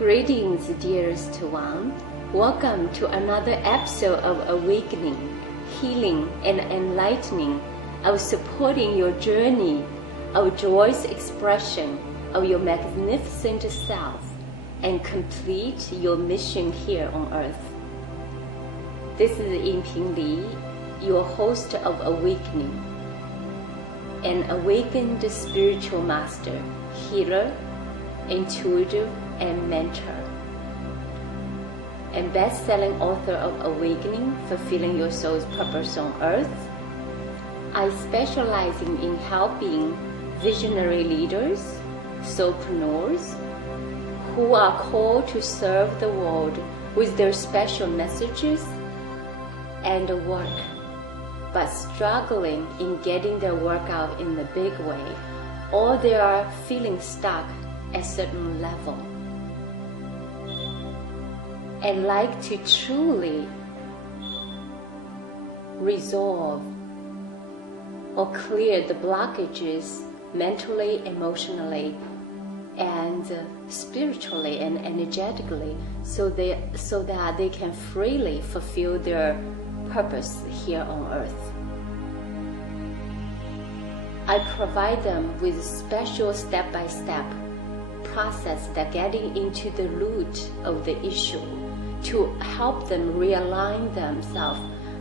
Greetings, dearest one. Welcome to another episode of Awakening, Healing, and Enlightening, of supporting your journey of joyous expression of your magnificent self and complete your mission here on earth. This is Yinping Li, your host of Awakening, an awakened spiritual master, healer, intuitive, and mentor, and best-selling author of Awakening, Fulfilling Your Soul's Purpose on Earth. I specialize in helping visionary leaders, soulpreneurs, who are called to serve the world with their special messages and work, but struggling in getting their work out in a big way, or they are feeling stuck at a certain level, and like to truly resolve or clear the blockages mentally, emotionally, and spiritually and energetically, so that they can freely fulfill their purpose here on earth. I provide them with special step-by-step process that getting into the root of the issue to help them realign themselves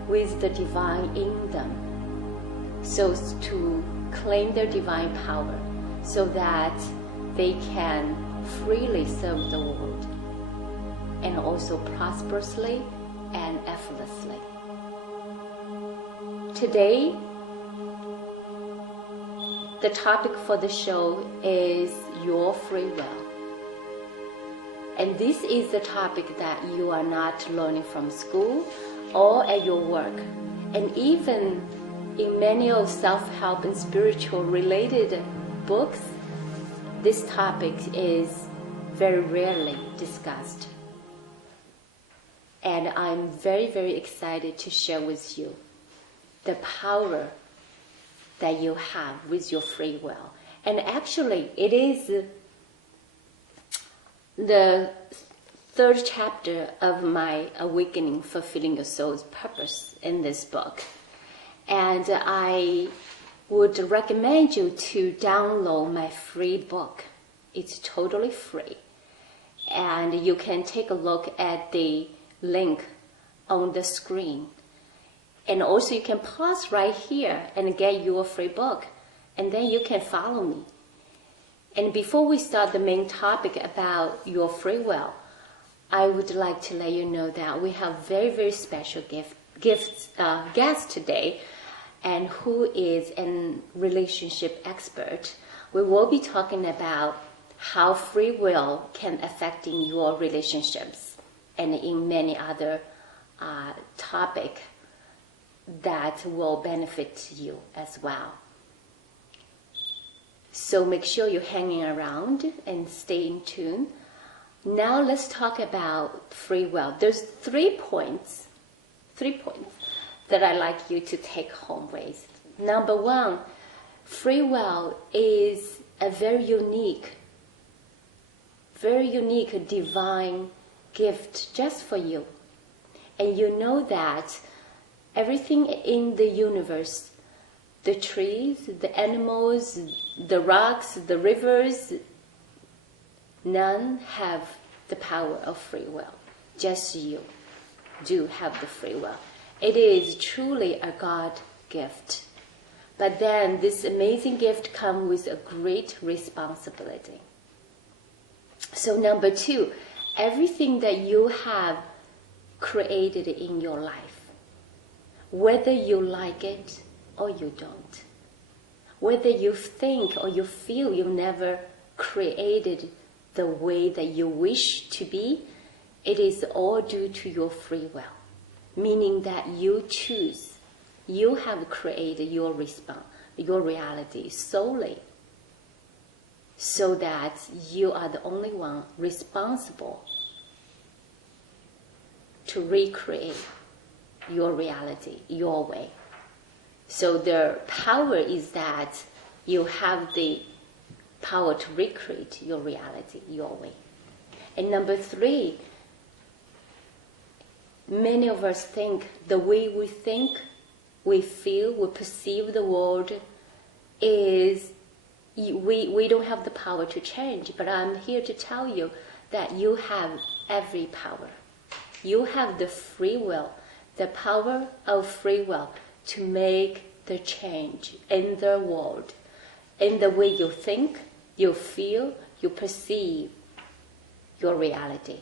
with the divine in them, so to claim their divine power so that they can freely serve the world, and also prosperously and effortlessly. Today, the topic for the show is your free will. And this is the topic that you are not learning from school or at your work. And even in many of self-help and spiritual related books, this topic is very rarely discussed. And I'm very, very excited to share with you the power that you have with your free will. And actually, it is the third chapter of my Awakening, Fulfilling Your Soul's Purpose in this book. And I would recommend you to download my free book. It's totally free. And you can take a look at the link on the screen. And also you can pause right here and get your free book. And then you can follow me. And before we start the main topic about your free will, I would like to let you know that we have very, very special guest today, and who is a relationship expert. We will be talking about how free will can affect in your relationships and in many other topics that will benefit you as well. So make sure you're hanging around and stay in tune. Now let's talk about free will. There's 3 points that I'd like you to take home with. Number 1, free will is a very unique divine gift just for you. And you know that everything in the universe, the trees, the animals, the rocks, the rivers, none have the power of free will. Just you do have the free will. It is truly a God gift. But then this amazing gift comes with a great responsibility. So number 2, everything that you have created in your life, whether you like it or you don't, whether you think or you feel you never created the way that you wish to be, it is all due to your free will. Meaning that you choose, you have created your reality solely, so that you are the only one responsible to recreate your reality your way. So the power is that you have the power to recreate your reality your way. And number 3, many of us think the way we think, we feel, we perceive the world is, we don't have the power to change. But I'm here to tell you that you have every power. You have the free will, the power of free will to make the change in the world, in the way you think, you feel, you perceive your reality.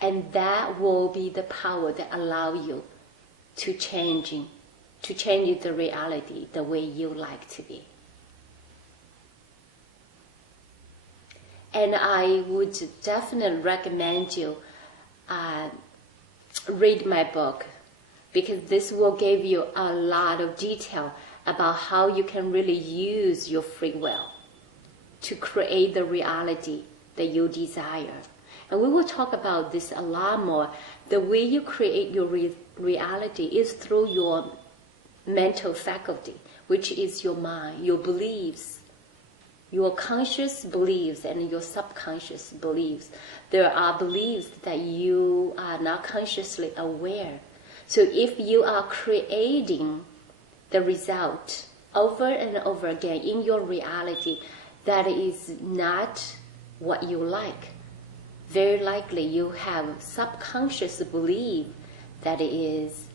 And that will be the power that allow you to change the reality the way you like to be. And I would definitely recommend you read my book, because this will give you a lot of detail about how you can really use your free will to create the reality that you desire. And we will talk about this a lot more. The way you create your reality is through your mental faculty, which is your mind, your beliefs, your conscious beliefs and your subconscious beliefs. There are beliefs that you are not consciously aware. So if you are creating the result over and over again in your reality that is not what you like, very likely you have subconscious belief that is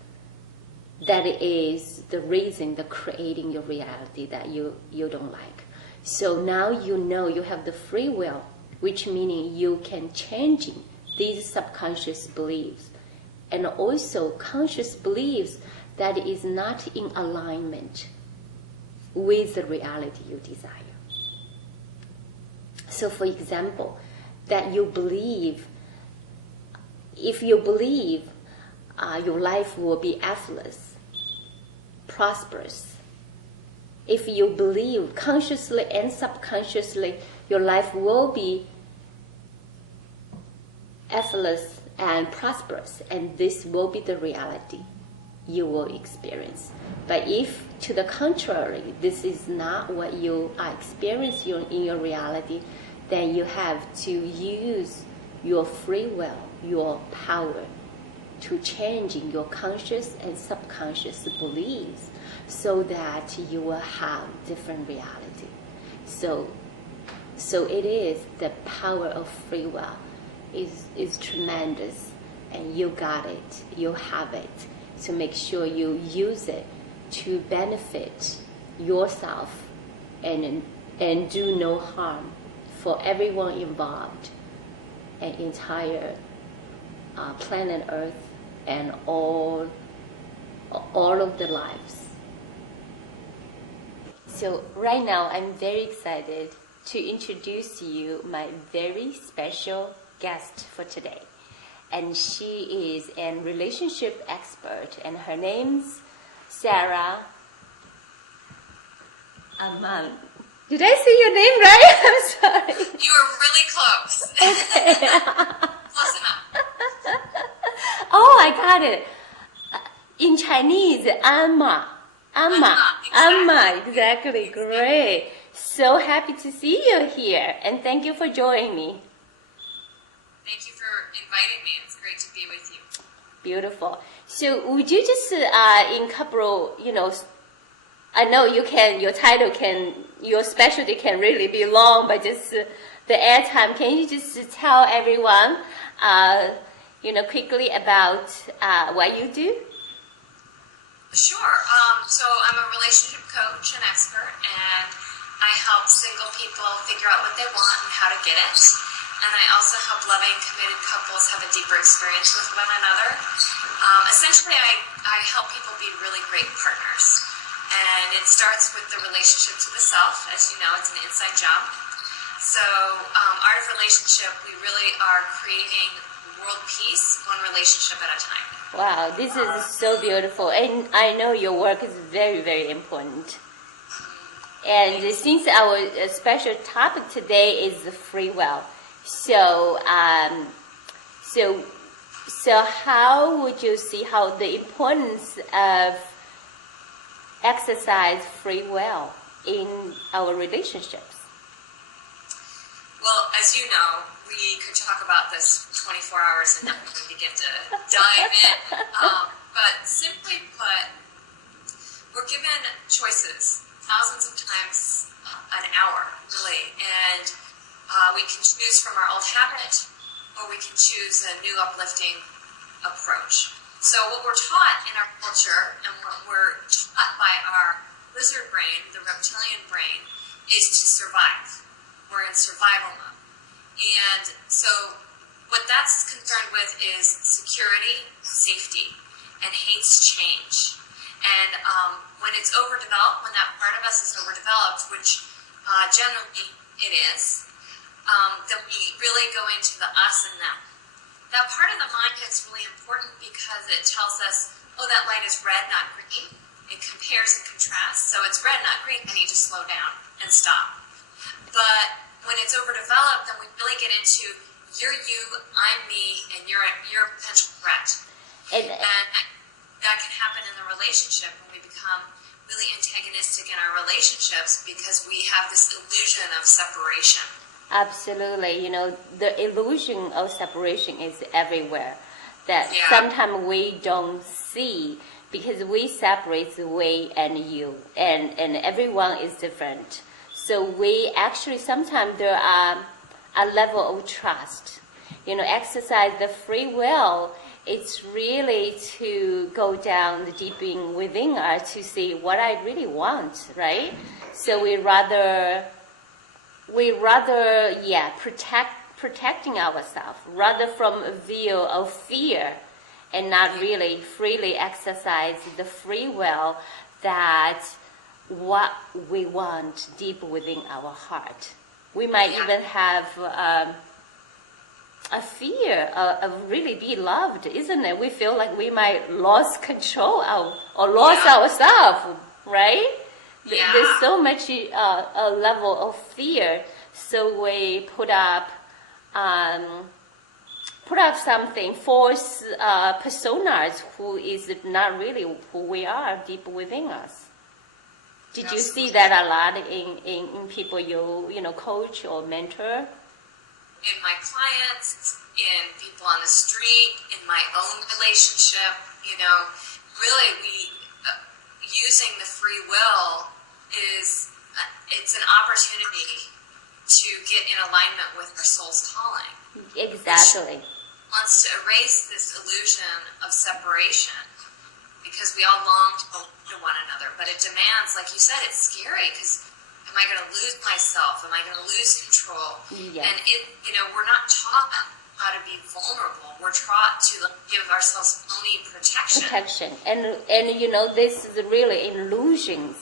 the reason the creating your reality that you don't like. So now you know you have the free will, which meaning you can change these subconscious beliefs and also conscious beliefs that is not in alignment with the reality you desire. So for example, that you believe, if you believe your life will be effortless, prosperous, if you believe consciously and subconsciously your life will be effortless and prosperous, and this will be the reality you will experience. But if to the contrary, this is not what you are experiencing in your reality, then you have to use your free will, your power, to changing your conscious and subconscious beliefs so that you will have different reality. So it is the power of free will is tremendous, and you got it, you have it. So make sure you use it to benefit yourself and do no harm for everyone involved, and entire planet Earth and all of the lives. So right now I'm very excited to introduce you my very special guest for today. And she is a relationship expert, and her name's Sarah Anma. Did I say your name right? I'm sorry. You were really close. Okay. Close enough. Oh, I got it. In Chinese, Anma. Anma, exactly. Great. So happy to see you here, and thank you for joining me. Thank you for inviting me. It's great to be with you. Beautiful. So would you just, in couple, I know you can, your title can, your specialty can really be long, but just the airtime, can you just tell everyone, quickly about what you do? Sure. So I'm a relationship coach and expert, and I help single people figure out what they want and how to get it. And I also help loving, committed couples have a deeper experience with one another. Essentially, I help people be really great partners. And it starts with the relationship to the self. As you know, it's an inside job. So Art of Relationship, we really are creating world peace, one relationship at a time. Wow, this is so beautiful. And I know your work is very, very important. And since our special topic today is the free will, so how would you see how the importance of exercise free will in our relationships? Well, as you know, we could talk about this for 24 hours and never really get to dive in. But simply put, we're given choices thousands of times an hour, really, and we can choose from our old habit, or we can choose a new uplifting approach. So what we're taught in our culture, and what we're taught by our lizard brain, the reptilian brain, is to survive. We're in survival mode. And so what that's concerned with is security, safety, and hates change. And when it's overdeveloped, when that part of us is overdeveloped, which generally it is, then we really go into the us and them. That part of the mind is really important because it tells us, oh, that light is red, not green. It compares and contrasts. So it's red, not green. I need to slow down and stop. But when it's overdeveloped, then we really get into you're you, I'm me, and you're a potential threat. And that can happen in the relationship when we become really antagonistic in our relationships because we have this illusion of separation. Absolutely. The illusion of separation is everywhere. That sometimes we don't see because we separate the way and you, and everyone is different. So we actually, sometimes there are a level of trust. Exercise the free will, it's really to go down the deep in within us to see what I really want, right? So we rather protecting ourselves rather from a view of fear, and not really freely exercise the free will that what we want deep within our heart. We might even have a fear of really being loved, isn't it? We feel like we might lost control or lost ourselves, right? There's so much a level of fear, so we put up something, false personas who is not really who we are deep within us. Did you see that a lot in people you coach or mentor? In my clients, in people on the street, in my own relationship, really using the free will it's an opportunity to get in alignment with our soul's calling. Exactly. Wants to erase this illusion of separation because we all long to belong to one another, but it demands, like you said, it's scary because am I going to lose myself? Am I going to lose control? Yes. And we're not taught how to be vulnerable. We're taught to give ourselves only protection. And this is really illusions.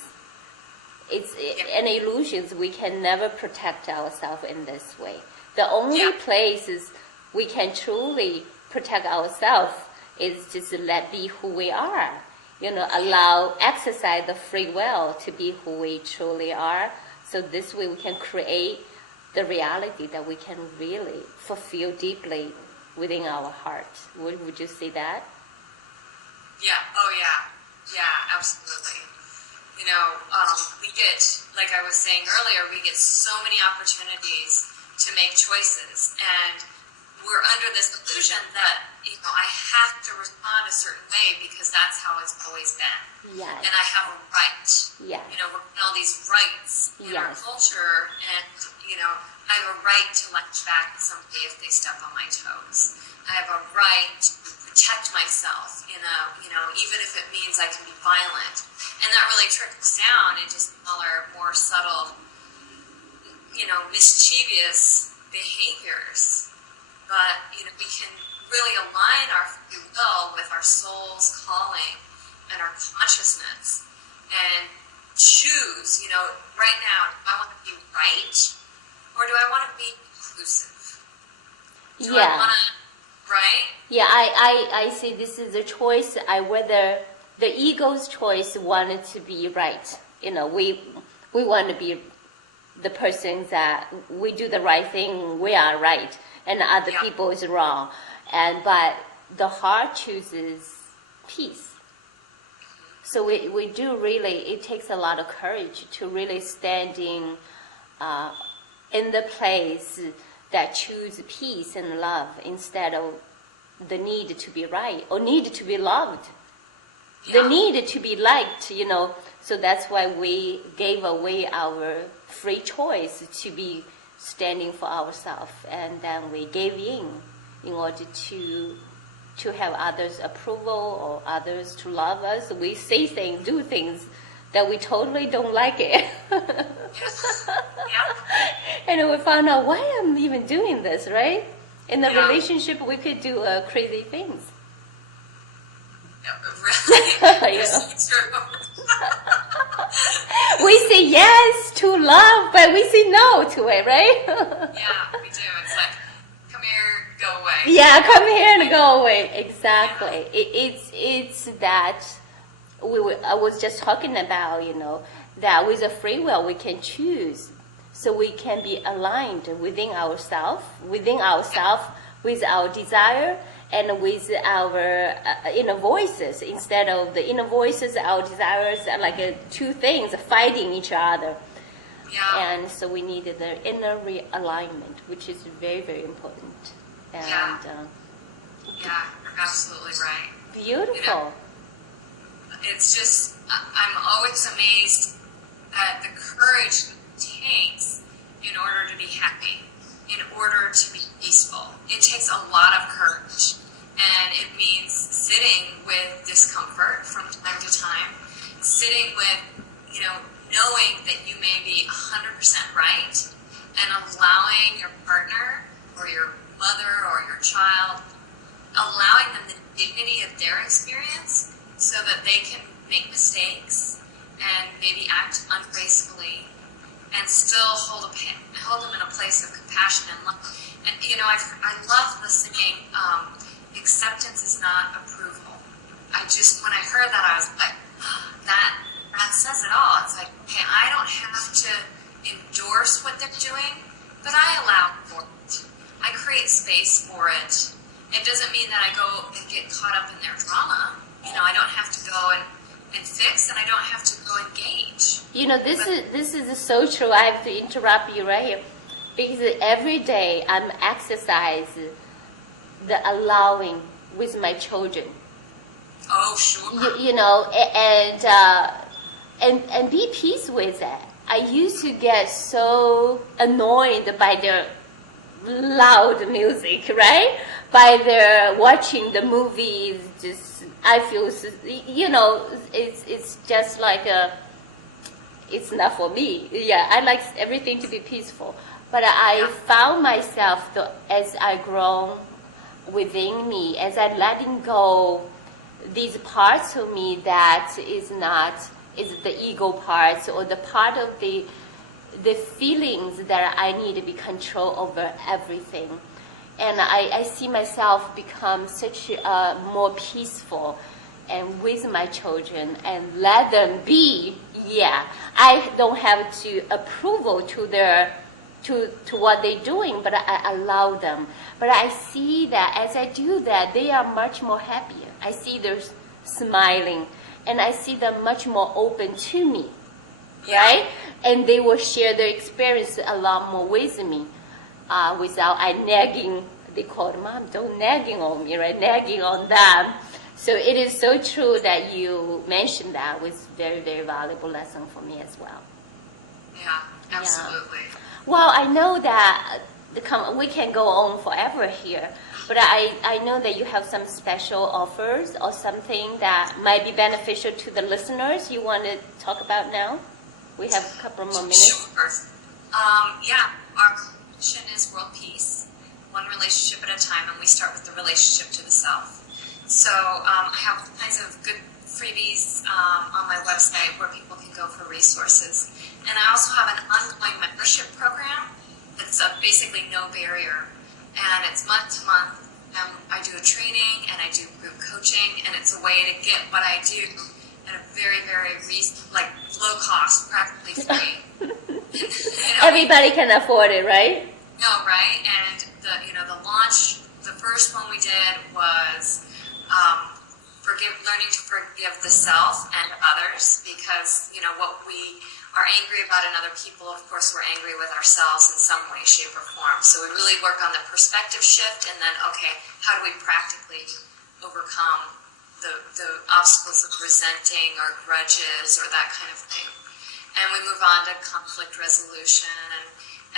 It's an illusions. We can never protect ourselves in this way. The only places we can truly protect ourselves is just let be who we are. Exercise the free will to be who we truly are. So this way we can create the reality that we can really fulfill deeply within our heart. Would you say that? Yeah. Oh, yeah. Yeah, absolutely. We get, like I was saying earlier, we get so many opportunities to make choices, and we're under this illusion that, I have to respond a certain way because that's how it's always been. Yes. And I have a right. Yes. We're getting all these rights in our culture, and, I have a right to latch back at somebody if they step on my toes. I have a right to protect myself, even if it means I can be violent. And that really trickles down into smaller, more subtle, mischievous behaviors. But, we can really align our free will with our soul's calling and our consciousness and choose, right now, do I want to be right or do I want to be inclusive? Do I want to, right? Yeah, I see this is a choice. Whether the ego's choice wanted to be right. We want to be the person that we do the right thing, we are right, and other people is wrong. But the heart chooses peace. So we do really, it takes a lot of courage to really stand in in the place that choose peace and love instead of the need to be right or need to be loved, the need to be liked, So that's why we gave away our free choice to be standing for ourselves, and then we gave in order to have others' approval or others to love us. We say things, do things that we totally don't like it. And we found out why I'm even doing this, right? In the relationship, we could do crazy things. Really? We say yes to love, but we say no to it, right? Yeah, we do. It's like, come here, go away. Yeah, come here and go away. Exactly. It's that I was just talking about, that with a free will we can choose, so we can be aligned within ourselves, with our desire and with our inner voices, instead of the inner voices, our desires are like two things fighting each other. Yeah. And so we needed the inner realignment, which is very, very important. And, you're absolutely right. Beautiful. It's just, I'm always amazed at the courage it takes in order to be happy, in order to be peaceful. It takes a lot of courage, and it means sitting with discomfort from time to time, sitting with, knowing that you may be 100% right, and allowing your partner or your mother or your child, allowing them the dignity of their experience so that they can make mistakes and maybe act ungracefully and still hold them in a place of compassion and love. And, I love the saying, acceptance is not approval. When I heard that, I was like, that says it all. It's like, okay, I don't have to endorse what they're doing, but I allow for it. I create space for it. It doesn't mean that I go and get caught up in their drama. I don't have to go and fix, and I don't have to go engage. This is so true. I have to interrupt you right here, because every day I'm exercising the allowing with my children. Oh, sure. And be peace with that. I used to get so annoyed by their loud music, right? By their watching the movies, I feel, it's just like it's not for me. Yeah, I like everything to be peaceful. But I found myself, as I grow within me, as I letting go these parts of me that is the ego parts, or the part of the feelings that I need to be control over everything. And I see myself become such more peaceful and with my children and let them be. Yeah, I don't have to approval to what they're doing, but I allow them. But I see that as I do that, they are much more happier. I see they're smiling, and I see them much more open to me, right? And they will share their experience a lot more with me. Without I nagging, they call it, Mom, don't nagging on me, right? Nagging on them. So it is so true that you mentioned that. Was very, very valuable lesson for me as well. Yeah, absolutely. Yeah. Well, I know that we can go on forever here, but I know that you have some special offers or something that might be beneficial to the listeners you want to talk about now. We have a couple more minutes. Sure. Our mission is world peace, one relationship at a time, and we start with the relationship to the self. So I have all kinds of good freebies on my website where people can go for resources. And I also have an ongoing membership program that's basically no barrier. And it's month to month. I do a training and I do group coaching, and it's a way to get what I do at a very, very low cost, practically free. Everybody can afford it, right? No, right? And the launch, the first one we did was learning to forgive the self and others, because what we are angry about in other people, of course, we're angry with ourselves in some way, shape, or form. So we really work on the perspective shift, and then, okay, how do we practically overcome the obstacles of resenting or grudges or that kind of thing? And we move on to conflict resolution,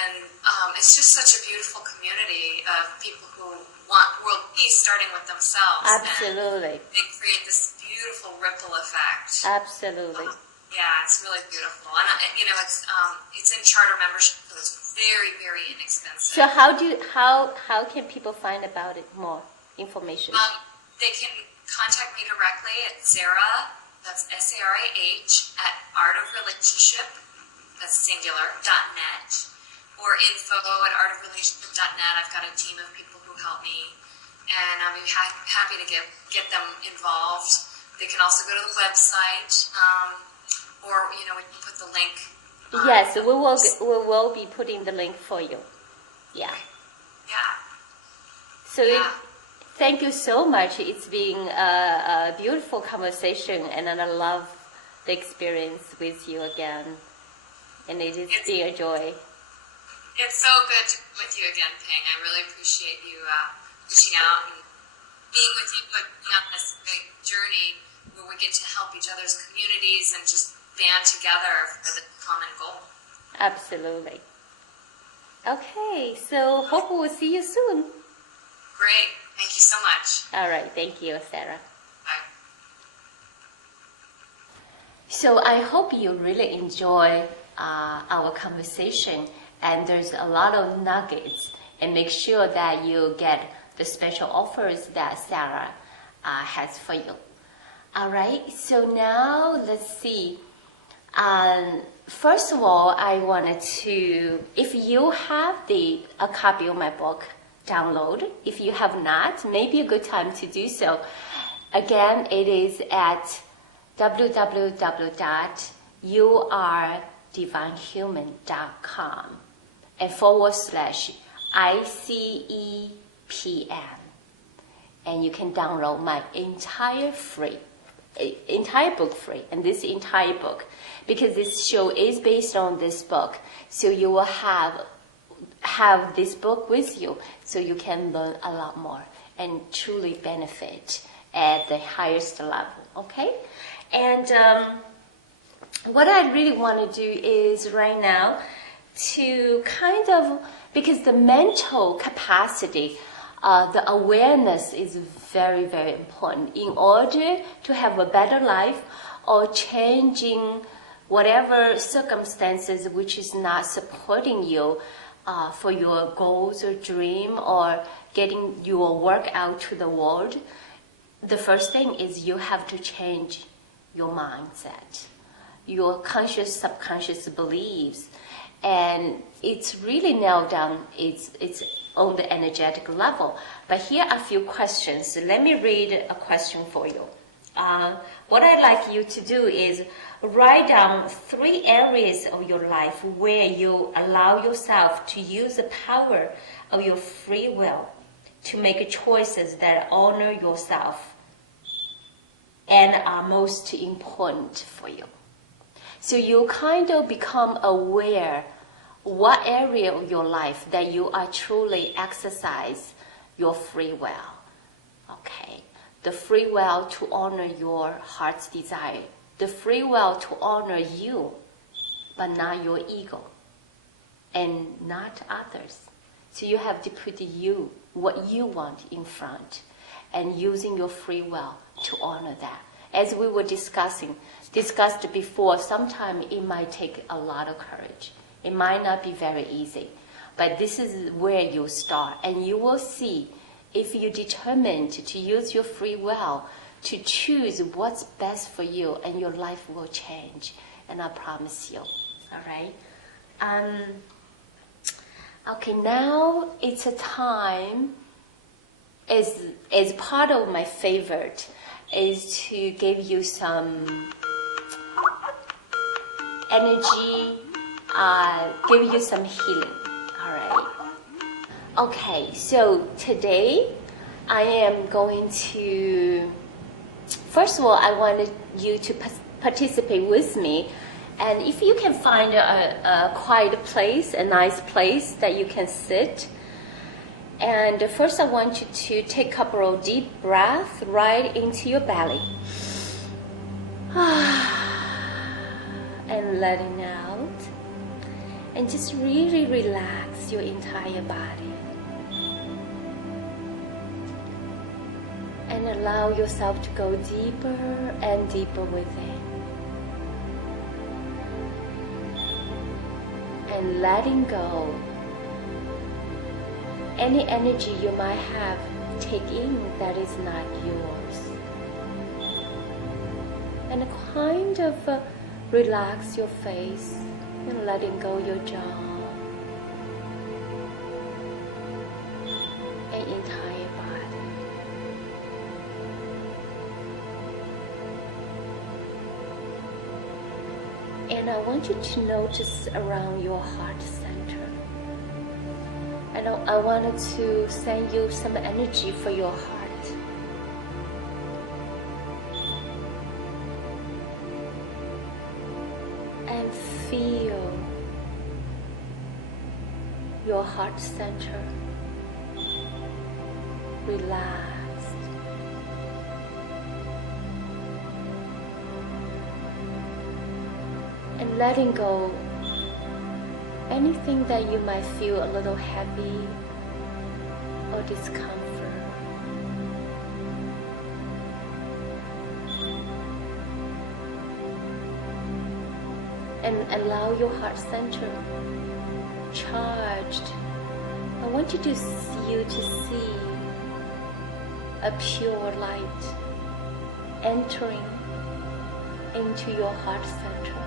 and it's just such a beautiful community of people who want world peace, starting with themselves. Absolutely. And they create this beautiful ripple effect. Absolutely. Yeah, it's really beautiful, and it's in charter membership, so it's very, very inexpensive. So how can people find about it more information? They can contact me directly at Sarah, that's SARAH, at artofrelationship, that's singular, .net, or info@artofrelationship.net. I've got a team of people who help me, and I'll be happy to get them involved. They can also go to the website, or we can put the link. Yes, we will be putting the link for you. Yeah. Yeah. So thank you so much. It's been a beautiful conversation, and I love the experience with you again. And it's been a joy. It's so good to be with you again, Ping. I really appreciate you reaching out and being with you, but on this great journey where we get to help each other's communities and just band together for the common goal. Absolutely. Okay, so hope we'll see you soon. Great. Thank you so much. All right. Thank you, Sarah. Bye. So I hope you really enjoy our conversation, and there's a lot of nuggets, and make sure that you get the special offers that Sarah has for you. All right. So now let's see. First of all, I wanted to, if you have a copy of my book, download. If you have not, maybe a good time to do so. Again, it is at www.yourdivinehuman.com and /ICEPN. And you can download my entire book free, and this entire book, because this show is based on this book, so you will have this book with you, so you can learn a lot more and truly benefit at the highest level. Okay, and what I really want to do is right now to kind of, because the mental capacity, the awareness is very, very important in order to have a better life or changing whatever circumstances which is not supporting you for your goals or dream or getting your work out to the world. The first thing is you have to change your mindset, your conscious, subconscious beliefs. And it's really nailed down, it's on the energetic level. But here are a few questions. So let me read a question for you. What I'd like you to do is write down 3 areas of your life where you allow yourself to use the power of your free will to make choices that honor yourself and are most important for you. So you kind of become aware what area of your life that you are truly exercise your free will. Okay. The free will to honor your heart's desire. The free will to honor you, but not your ego. And not others. So you have to put you, what you want in front, and using your free will to honor that. As we were discussed before, sometimes it might take a lot of courage. It might not be very easy, but this is where you start, and you will see if you're determined to use your free will to choose what's best for you, and your life will change, and I promise you. All right? Okay, now it's a time, as part of my favorite, is to give you some energy, give you some healing. All right. Okay, so today I am going to, first of all, I wanted you to participate with me And if you can find a quiet place, a nice place that you can sit, and first I want you to take a couple of deep breaths right into your belly. And letting out. And just really relax your entire body. And allow yourself to go deeper and deeper within. And letting go any energy you might have take in that is not yours. And kind of relax your face and letting go your jaw and entire body. And I want you to notice around your heart center. And I wanted to send you some energy for your heart. And feel your heart center relaxed. And letting go anything that you might feel a little heavy or discomfort. And allow your heart center charged. I want you to see a pure light entering into your heart center.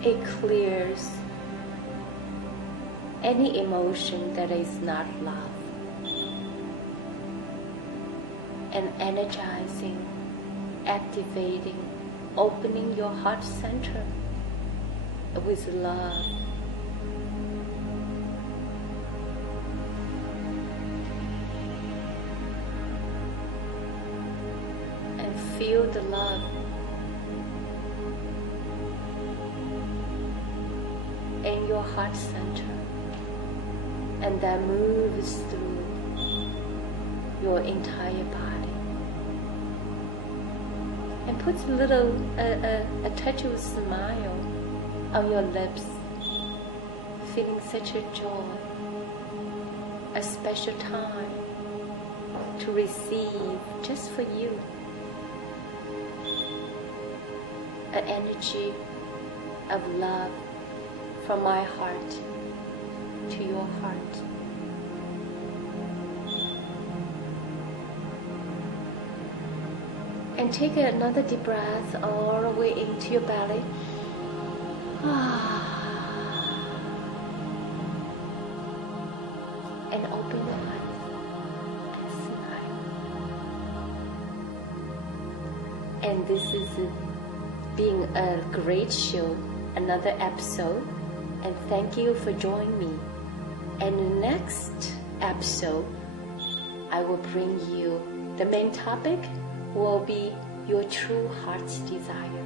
It clears any emotion that is not love, and energizing, activating, opening your heart center with love. And feel the love in your heart center, and that moves through your entire body and puts a touch of a smile on your lips, feeling such a joy, a special time to receive just for you an energy of love from my heart to your heart. And take another deep breath all the way into your belly. And open your eyes and smile. And this is being a great show, another episode. And thank you for joining me. And the next episode, I will bring you, the main topic will be your true heart's desire.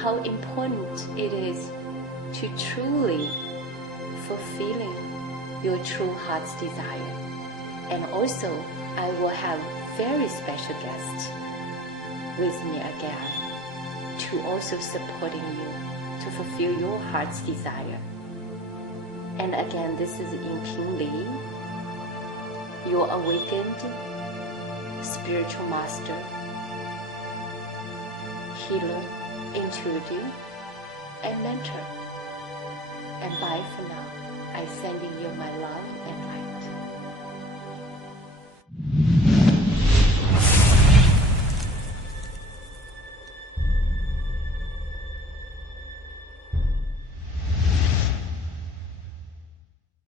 How important it is to truly fulfilling your true heart's desire. And also, I will have very special guests with me again to also supporting you to fulfill your heart's desire. And again, this is in Ping Li, your awakened spiritual master, healer, intuitive, and mentor. And bye for now. I'm sending you my love and light.